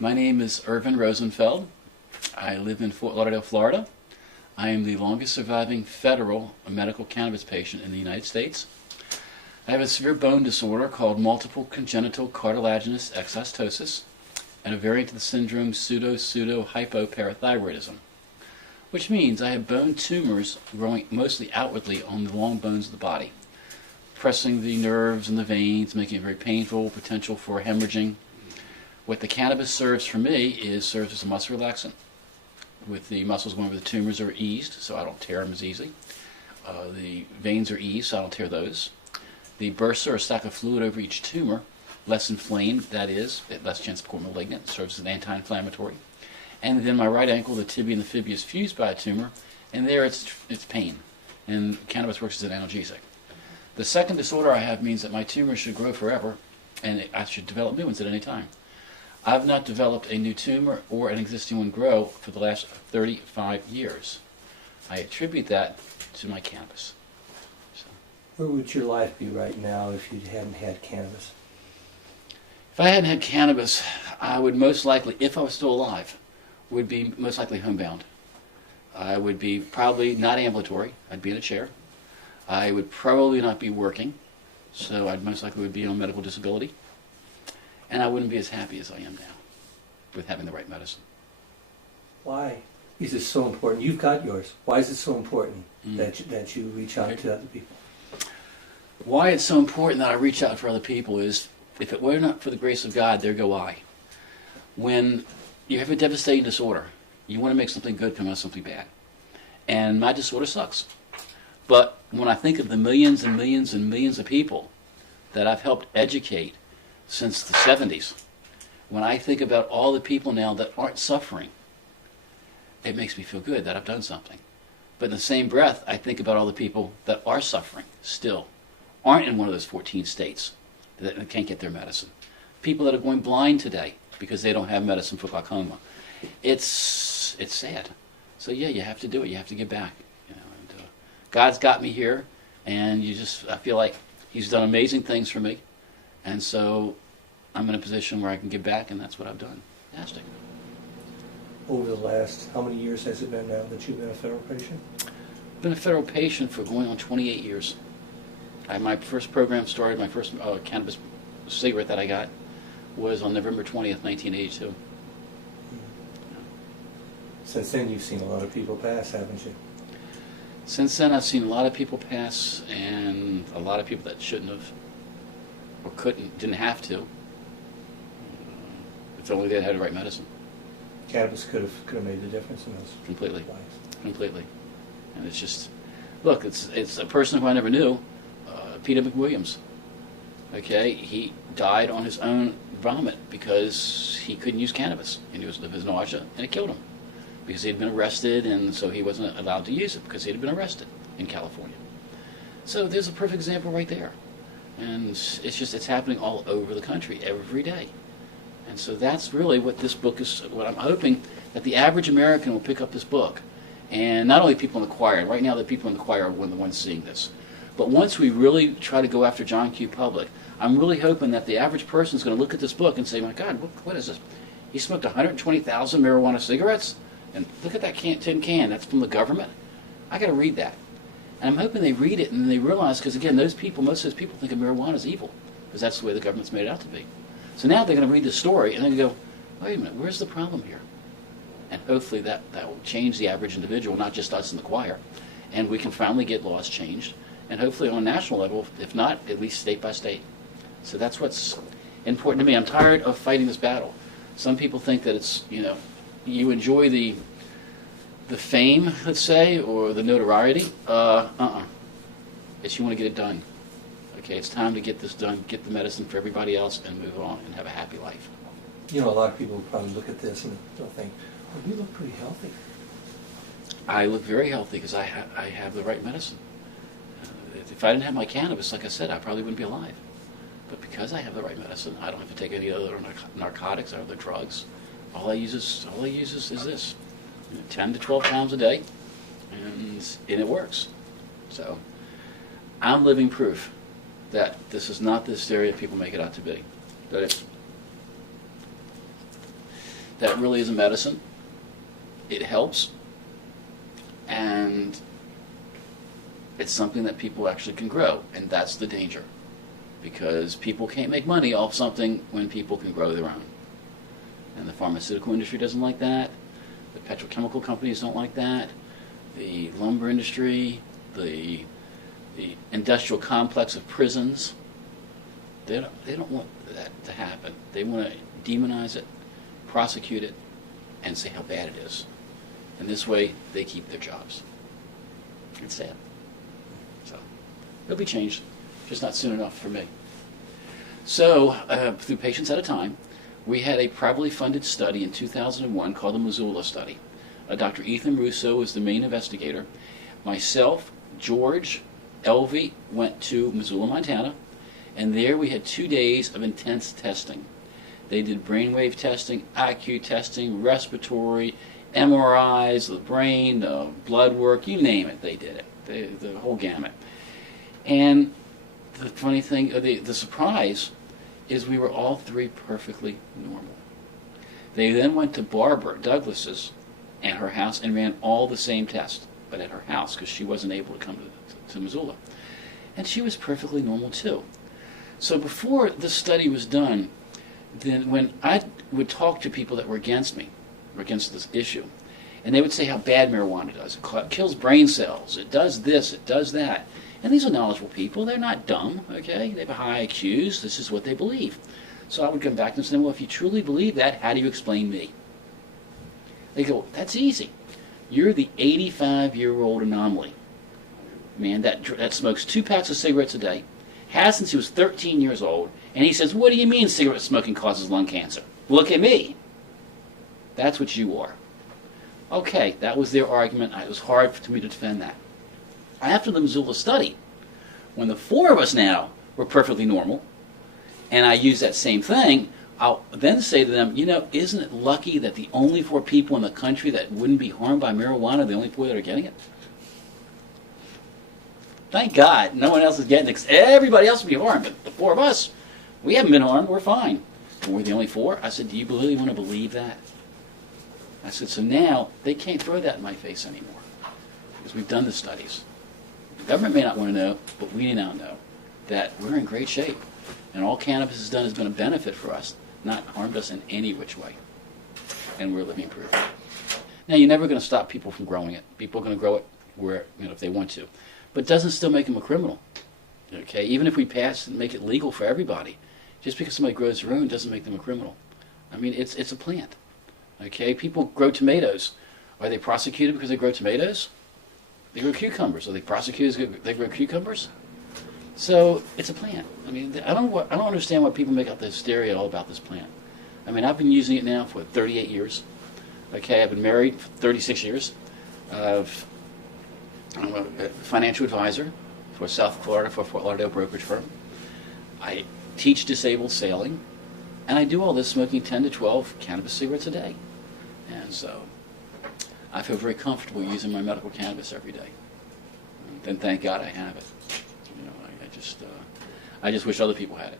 My name is Irvin Rosenfeld. I live in Fort Lauderdale, Florida. I am the longest surviving federal medical cannabis patient in the United States. I have a severe bone disorder called multiple congenital cartilaginous exostoses and a variant of the syndrome pseudo-hypoparathyroidism, which means I have bone tumors growing mostly outwardly on the long bones of the body, pressing the nerves and the veins, making it very painful, potential for hemorrhaging. What the cannabis serves for me is serves as a muscle relaxant. With the muscles going where the tumors are eased, so I don't tear them as easily. The veins are eased, so I don't tear those. The bursa or sac of fluid over each tumor, less inflamed, that is, less chance of becoming malignant, serves as an anti-inflammatory. And then my right ankle, the tibia and the fibula is fused by a tumor, and there it's pain. And cannabis works as an analgesic. The second disorder I have means that my tumors should grow forever, and I should develop new ones at any time. I've not developed a new tumor or an existing one grow for the last 35 years. I attribute that to my cannabis. So, where would your life be right now if you hadn't had cannabis? if I hadn't had cannabis, I would most likely, if I was still alive, would be most likely homebound. I would be probably not ambulatory. I'd be in a chair. I would probably not be working, so I'd most likely would be on medical disability. And I wouldn't be as happy as I am now with having the right medicine. Why is it so important? You've got yours. Why is it so important that you reach out to other people? Why it's so important that I reach out for other people is, if it were not for the grace of God, there go I. When you have a devastating disorder, you want to make something good come out of something bad. And my disorder sucks. But when I think of the millions and millions and millions of people that I've helped educate since the 70s, when I think about all the people now that aren't suffering, it makes me feel good that I've done something. But in the same breath, I think about all the people that are suffering still, aren't in one of those 14 states that can't get their medicine. People that are going blind today because they don't have medicine for glaucoma. It's sad. So yeah, you have to do it. You have to give back. You know, and, God's got me here, and I feel like He's done amazing things for me. And so I'm in a position where I can give back, and that's what I've done. Fantastic. Over the last, how many years has it been now that you've been a federal patient? I've been a federal patient for going on 28 years. My first program started, my first cannabis cigarette that I got was on November 20th, 1982. Since then, you've seen a lot of people pass, haven't you? Since then, I've seen a lot of people pass, and a lot of people that shouldn't have, or didn't have to, if only they had the right medicine. Cannabis could have made the difference in those Completely. lives. Completely. And it's just, look, it's a person who I never knew, Peter McWilliams. Okay, he died on his own vomit because he couldn't use cannabis, and he was with his nausea, and it killed him because he had been arrested, and so he wasn't allowed to use it because he had been arrested in California. So there's a perfect example right there. And it's happening all over the country every day. And so that's really what this book is, what I'm hoping that the average American will pick up this book. And not only people in the choir, right now the people in the choir are one of the ones seeing this. But once we really try to go after John Q. Public, I'm really hoping that the average person is going to look at this book and say, my God, what is this? He smoked 120,000 marijuana cigarettes? And look at that tin can, that's from the government? I got to read that. And I'm hoping they read it and they realize, because again, most of those people think of marijuana as evil, because that's the way the government's made it out to be. So now they're going to read this story and then go, wait a minute, where's the problem here? And hopefully that will change the average individual, not just us in the choir. And we can finally get laws changed, and hopefully on a national level, if not, at least state by state. So that's what's important to me. I'm tired of fighting this battle. Some people think that it's, you enjoy the fame, let's say, or the notoriety. It's you want to get it done. Okay, it's time to get this done, get the medicine for everybody else, and move on and have a happy life. A lot of people probably look at this and they'll think, well, you look pretty healthy. I look very healthy because I have the right medicine. If I didn't have my cannabis, like I said, I probably wouldn't be alive. But because I have the right medicine, I don't have to take any other narcotics or other drugs. All I use is this, 10 to 12 times a day, and it works. So I'm living proof that this is not the hysteria people make it out to be. That that really is a medicine. It helps, and it's something that people actually can grow, and that's the danger. Because people can't make money off something when people can grow their own. And the pharmaceutical industry doesn't like that. The petrochemical companies don't like that. The lumber industry, the industrial complex of prisons, they don't want that to happen. They want to demonize it, prosecute it, and say how bad it is. And this way, they keep their jobs. It's sad. So, it'll be changed, just not soon enough for me. So, through Patients at a Time, we had a privately funded study in 2001 called the Missoula Study. Dr. Ethan Russo was the main investigator. Myself, George, Elvie went to Missoula, Montana, and there we had 2 days of intense testing. They did brainwave testing, IQ testing, respiratory, MRIs, the brain, blood work, you name it, they did it, the whole gamut. And the funny thing, the surprise, is we were all three perfectly normal. They then went to Barbara Douglas's and her house and ran all the same tests, but at her house, because she wasn't able to come to Missoula. And she was perfectly normal too. So before the study was done, then when I would talk to people that were against me, or against this issue, and they would say how bad marijuana does. It kills brain cells. It does this. It does that. And these are knowledgeable people. They're not dumb, okay? They have high IQs. This is what they believe. So I would come back and say, well, if you truly believe that, how do you explain me? They go, that's easy. You're the 85-year-old anomaly. Man, that smokes 2 packs of cigarettes a day, has since he was 13 years old, and he says, what do you mean cigarette smoking causes lung cancer? Look at me. That's what you are. Okay, that was their argument. It was hard for me to defend that. After the Missoula study, when the 4 of us now were perfectly normal, and I use that same thing, I'll then say to them, you know, isn't it lucky that the only 4 people in the country that wouldn't be harmed by marijuana are the only 4 that are getting it? Thank God, no one else is getting it, because everybody else would be harmed, but the 4 of us, we haven't been harmed, we're fine. And we're the only 4? I said, do you really want to believe that? I said, so now they can't throw that in my face anymore, because we've done the studies. The government may not want to know, but we now know that we're in great shape. And all cannabis has done has been a benefit for us, not harmed us in any which way. And we're living proof. Now, you're never going to stop people from growing it. People are going to grow it where, if they want to. But it doesn't still make them a criminal. Okay? Even if we pass and make it legal for everybody, just because somebody grows their own doesn't make them a criminal. I mean, it's a plant. Okay? People grow tomatoes. Are they prosecuted because they grow tomatoes? They grow cucumbers. Are they prosecuted because they grow cucumbers? So it's a plant. I mean, I don't understand why people make up the hysteria all about this plant. I mean, I've been using it now for 38 years. Okay, I've been married for 36 years. I'm a financial advisor for South Florida for Fort Lauderdale brokerage firm. I teach disabled sailing, and I do all this smoking 10 to 12 cannabis cigarettes a day. And so I feel very comfortable using my medical cannabis every day. And thank God I have it. You know, I just wish other people had it.